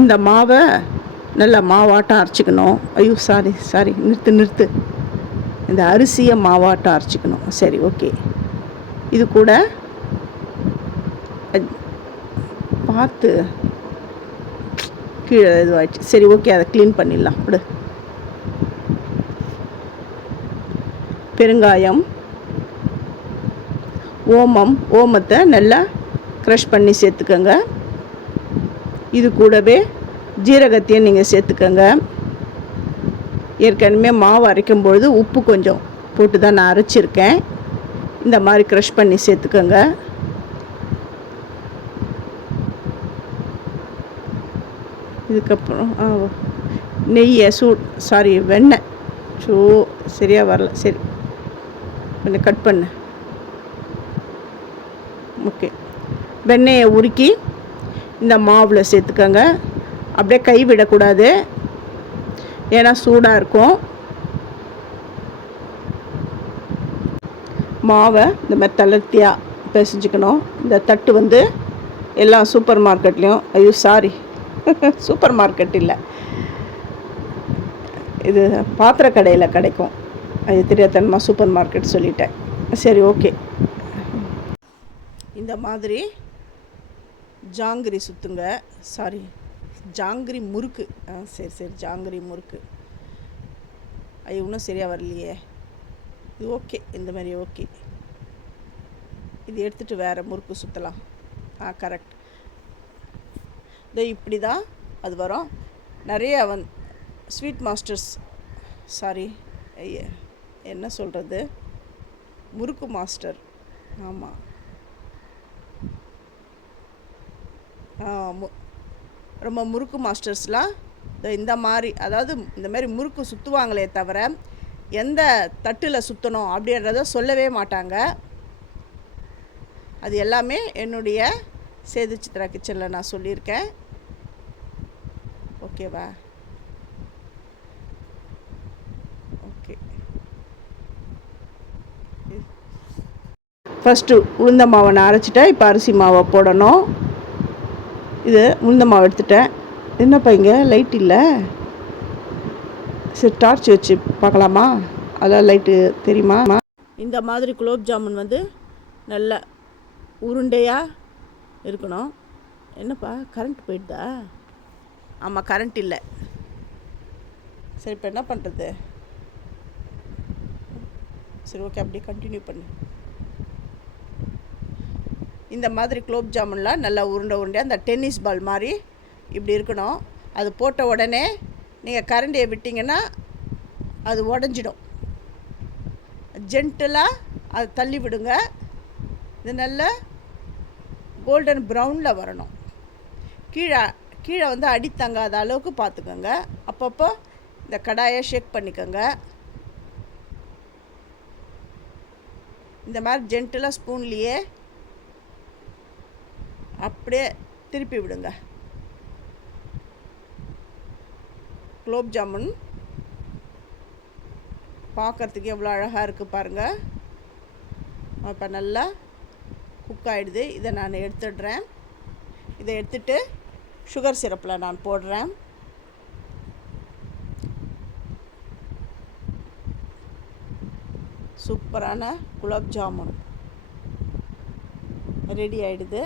இந்த மாவை நல்லா மாவாட்டம் அரைச்சிக்கணும். ஐயோ சாரி நிறுத்து. இந்த அரிசியை மாவாட்டம் அரைச்சிக்கணும். சரி ஓகே. இது கூட பார்த்து கீழே இதுவாகிடுச்சு. சரி ஓகே, அதை க்ளீன் பண்ணிடலாம். விடு. பெருங்காயம், ஓமத்தை நல்லா க்ரஷ் பண்ணி சேர்த்துக்கோங்க. இது கூடவே ஜீரகத்தையும் நீங்கள் சேர்த்துக்கோங்க. ஏற்கனவே மாவு அரைக்கும்பொழுது உப்பு கொஞ்சம் போட்டு தான் நான் அரைச்சிருக்கேன். இந்த மாதிரி க்ரஷ் பண்ணி சேர்த்துக்கோங்க. இதுக்கப்புறம் வெண்ணெய் சரியாக வரல. சரி கொஞ்சம் கட் பண்ணு. ஓகே. வெண்ணெயை உருக்கி இந்த மாவில் சேர்த்துக்கோங்க. அப்படியே கை விடக்கூடாது, ஏன்னா சூடாக இருக்கும். மாவை இந்த மாதிரி தளர்த்தியாக பிசைஞ்சுக்கணும். இந்த தட்டு எல்லா சூப்பர் மார்க்கெட்லேயும் சூப்பர் மார்க்கெட் இல்லை, இது பாத்திர கடையில் கிடைக்கும். அது தெரியாதனமாக சூப்பர் மார்க்கெட் சொல்லிட்டேன். சரி ஓகே. இந்த மாதிரி ஜாங்கிரி சுற்றுங்க. ஜாங்கிரி முறுக்கு. சரி ஜாங்கிரி முறுக்கு. அது இன்னும் சரியாக வரலையே. இது ஓகே, இந்த மாதிரி ஓகே. இது எடுத்துகிட்டு வேறு முறுக்கு சுற்றலாம். கரெக்ட். இதோ இப்படி தான் அது வரும். நிறைய ஸ்வீட் மாஸ்டர்ஸ் என்ன சொல்கிறது, முறுக்கு மாஸ்டர். ஆமாம், ரொம்ப முறுக்கு மாஸ்டர்ஸ்லாம் இந்த மாதிரி, அதாவது இந்த மாதிரி முறுக்கு சுற்றுவாங்களே தவிர எந்த தட்டில் சுற்றணும் அப்படின்றத சொல்லவே மாட்டாங்க. அது எல்லாமே என்னுடைய சேது சித்ரா கிச்சனில் நான் சொல்லியிருக்கேன். ஓகேவா? ஓகே. ஃபஸ்ட்டு உளுந்த மாவை நான் அரைச்சிட்டேன். இப்போ அரிசி மாவை போடணும். இது உளுந்த மாவு எடுத்துட்டேன். என்னப்பா இங்கே லைட் இல்லை? சரி டார்ச் வச்சு பார்க்கலாமா? அதான் லைட்டு தெரியுமா? இந்த மாதிரி குலோப் ஜாமுன் நல்ல உருண்டையாக இருக்கணும். என்னப்பா கரண்ட் போயிடுதா? ஆமாம், கரண்ட் இல்லை. சரி இப்போ என்ன பண்ணுறது? சரி ஓகே, அப்படியே கண்டினியூ பண்ணு. இந்த மாதிரி குலோப் ஜாமுன்லாம் நல்லா உருண்டையாக அந்த டென்னிஸ் பால் மாதிரி இப்படி இருக்கணும். அது போட்ட உடனே நீங்கள் கரண்டியை விட்டிங்கன்னா அது உடஞ்சிடும். ஜென்டிலாக அது தள்ளி விடுங்க. இது நல்ல கோல்டன் ப்ரௌனில் வரணும். கீழே அடி தங்காத அளவுக்கு பார்த்துக்கோங்க. அப்பப்போ இந்த கடாயை ஷேக் பண்ணிக்கோங்க. இந்த மாதிரி ஜென்டிலாக ஸ்பூன்லேயே அப்படியே திருப்பி விடுங்க. குலோப் ஜாமுன் பார்க்குறதுக்கு எவ்வளோ அழகாக இருக்குது பாருங்கள். இப்போ நல்லா குக் ஆகிடுது. இதை நான் எடுத்துடுறேன். இதை எடுத்துட்டு சுகர் சிரப்பில் நான் போடுறேன். சூப்பரான குலோப் ஜாமுன் ரெடி ஆகிடுது.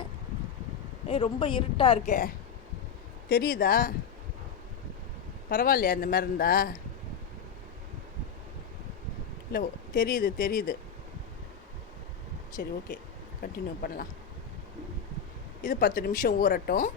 ரொம்ப இருட்டாக இருக்கே, தெரியுதா? பரவாயில்லையா இந்த மாதிரி இருந்தா? இல்லை தெரியுது. சரி ஓகே, கண்டினியூ பண்ணலாம். இது 10 நிமிஷம் ஊறட்டும்.